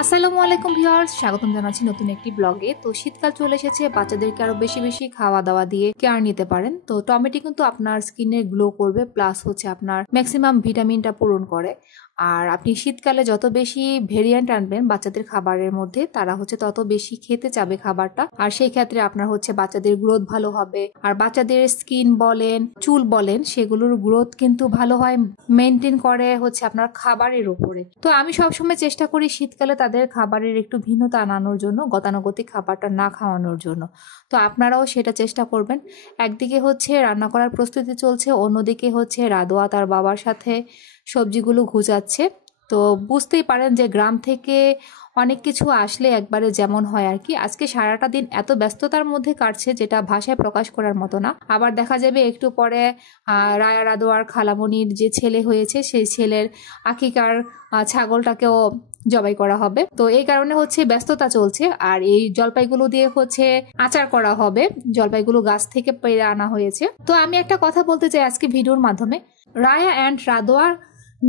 আসসালামু আলাইকুম ভিউয়ার্স, স্বাগতম জানাচ্ছি নতুন একটি ব্লগে। তো শীতকাল চলে এসেছে, বাচ্চাদেরকে আরো বেশি বেশি খাওয়া দাওয়া দিয়ে কেয়ার নিতে পারেন। তো টমেটো কিন্তু আপনার স্কিনে গ্লো করবে, প্লাস হচ্ছে আপনার ম্যাক্সিমাম ভিটামিনটা পূরণ করে। আর আপনি শীতকালে যত বেশি ভেরিয়েন্ট আনবেন বাচ্চাদের খাবারের মধ্যে, তারা হচ্ছে তত বেশি খেতে চাবে খাবারটা। আর সেই ক্ষেত্রে আপনার হচ্ছে বাচ্চাদের গ্রোথ ভালো হবে। আর বাচ্চাদের স্কিন বলেন, চুল বলেন, সেগুলোর গ্রোথ কিন্তু ভালো হয়, মেনটেন করে হচ্ছে আপনার খাবারের উপরে। তো আমি সবসময় চেষ্টা করি শীতকালে তাদের খাবারের একটু ভিন্নতা আনানোর জন্য, গতানুগতিক খাবারটা না খাওয়ানোর জন্য। তো আপনারাও সেটা চেষ্টা করবেন। একদিকে হচ্ছে রান্না করার প্রস্তুতি চলছে, অন্যদিকে হচ্ছে রাদোয়া তার বাবার সাথে সবজিগুলো ঘুচাচ্ছে। তো বুঝতেই পারেন যে গ্রাম থেকে অনেক কিছু আসলে একবারে যেমন হয় আর কি। আজকে সারাটা দিন এত ব্যস্ততার মধ্যে কাটছে যেটা ভাষায় প্রকাশ করার মতো না। আবার দেখা যাবে একটু পরে রায়া রাদোয়ার খালামণির যে ছেলে হয়েছে সেই ছেলের আকিকার ছাগলটাকেও জবাই করা হবে। তো এই কারণে হচ্ছে ব্যস্ততা চলছে। আর এই জলপাইগুলো দিয়ে হচ্ছে আচার করা হবে, জলপাইগুলো গাছ থেকে পেড়ে আনা হয়েছে। তো আমি একটা কথা বলতে চাই আজকে ভিডিওর মাধ্যমে, রায়া অ্যান্ড রাদোয়ার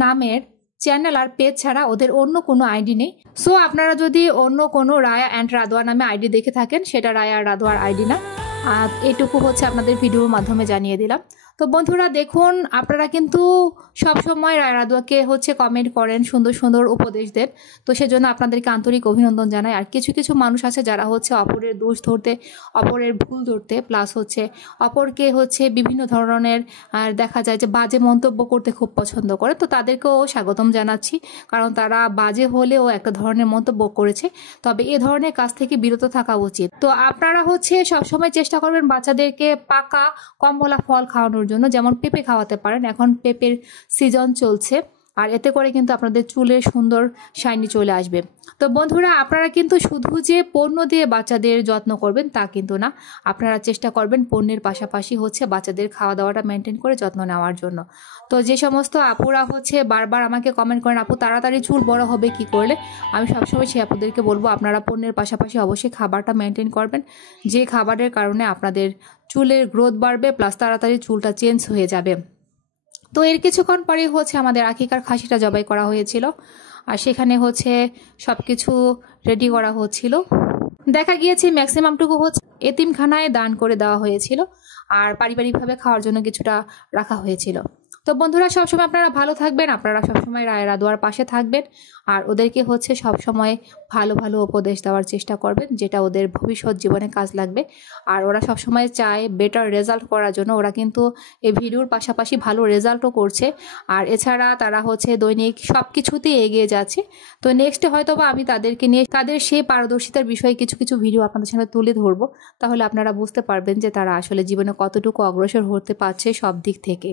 নামের চ্যানেল আর পেজ ছাড়া ওদের অন্য কোনো আইডি নেই। সো আপনারা যদি অন্য কোনো রায়া অ্যান্ড রাদোয়া নামে আইডি দেখে থাকেন, সেটা রায়া রাদোয়ার আইডি না। এটুকু হচ্ছে আপনাদের ভিডিওর মাধ্যমে জানিয়ে দিলাম। তো বন্ধুরা দেখুন, আপনারা কিন্তু সবসময় রায়া রাদোয়াকে হচ্ছে কমেন্ট করেন, সুন্দর সুন্দর উপদেশ দেন। তো সেজন্য আপনাদেরকে আন্তরিক অভিনন্দন জানাই। আর কিছু কিছু মানুষ আছে যারা হচ্ছে অপরের দোষ ধরতে, অপরের ভুল ধরতে, প্লাস হচ্ছে অপরকে হচ্ছে বিভিন্ন ধরনের আর দেখা যায় যে বাজে মন্তব্য করতে খুব পছন্দ করে। তো তাদেরকেও স্বাগতম জানাচ্ছি, কারণ তারা বাজে হলেও একটা ধরনের মন্তব্য করেছে। তবে এ ধরনের কাজ থেকে বিরত থাকা উচিত। তো আপনারা হচ্ছে সবসময় চেষ্টা করবেন বাচ্চাদেরকে পাকা কমলা ফল খাওয়ানোর জন্য, যেমন পেঁপে খাওয়াতে পারেন, এখন পেঁপের সিজন চলছে। আর এতে করে কিন্তু আপনাদের চুলের সুন্দর শাইনি চলে আসবে। তো বন্ধুরা, আপনারা কিন্তু শুধু যে পণ্য দিয়ে বাচ্চাদের যত্ন করবেন তা কিন্তু না, আপনারা চেষ্টা করবেন পণ্যের পাশাপাশি হচ্ছে বাচ্চাদের খাওয়া দাওয়াটা মেনটেন করে যত্ন নেওয়ার জন্য। তো যে সমস্ত আপুরা হচ্ছে বারবার আমাকে কমেন্ট করেন, আপু তাড়াতাড়ি চুল বড় হবে কি করলে, আমি সবসময় সেই আপুদেরকে বলবো আপনারা পণ্যের পাশাপাশি অবশ্যই খাবারটা মেনটেন করবেন, যে খাবারের কারণে আপনাদের চুলের গ্রোথ বাড়বে, প্লাস তাড়াতাড়ি চুলটা চেঞ্জ হয়ে যাবে। তো এর কিছুক্ষণ পরে হচ্ছে আমাদের আকিকার খাসিটা জবাই করা হয়েছিল, আর সেখানে হচ্ছে সবকিছু রেডি করা হচ্ছিল। দেখা গিয়েছে ম্যাক্সিমামটুকু হচ্ছে এতিমখানায় দান করে দেওয়া হয়েছিল, আর পারিবারিকভাবে খাওয়ার জন্য কিছুটা রাখা হয়েছিল। তো বন্ধুরা, সবসময় আপনারা ভালো থাকবেন, আপনারা সবসময় রায়া রাদোয়ার পাশে থাকবেন, আর ওদেরকে হচ্ছে সবসময় ভালো ভালো উপদেশ দেওয়ার চেষ্টা করবেন, যেটা ওদের ভবিষ্যৎ জীবনে কাজ লাগবে। আর ওরা সবসময় চায় বেটার রেজাল্ট করার জন্য, ওরা কিন্তু এই ভিডিওর পাশাপাশি ভালো রেজাল্টও করছে। আর এছাড়া তারা হচ্ছে দৈনিক সব কিছুতেই এগিয়ে যাচ্ছে। তো নেক্সটে হয়তো বা আমি তাদেরকে নিয়ে তাদের সেই পারদর্শিতার বিষয়ে কিছু কিছু ভিডিও আপনাদের সামনে তুলে ধরবো, তাহলে আপনারা বুঝতে পারবেন যে তারা আসলে জীবনে কতটুকু অগ্রসর হতে পারছে সব দিক থেকে।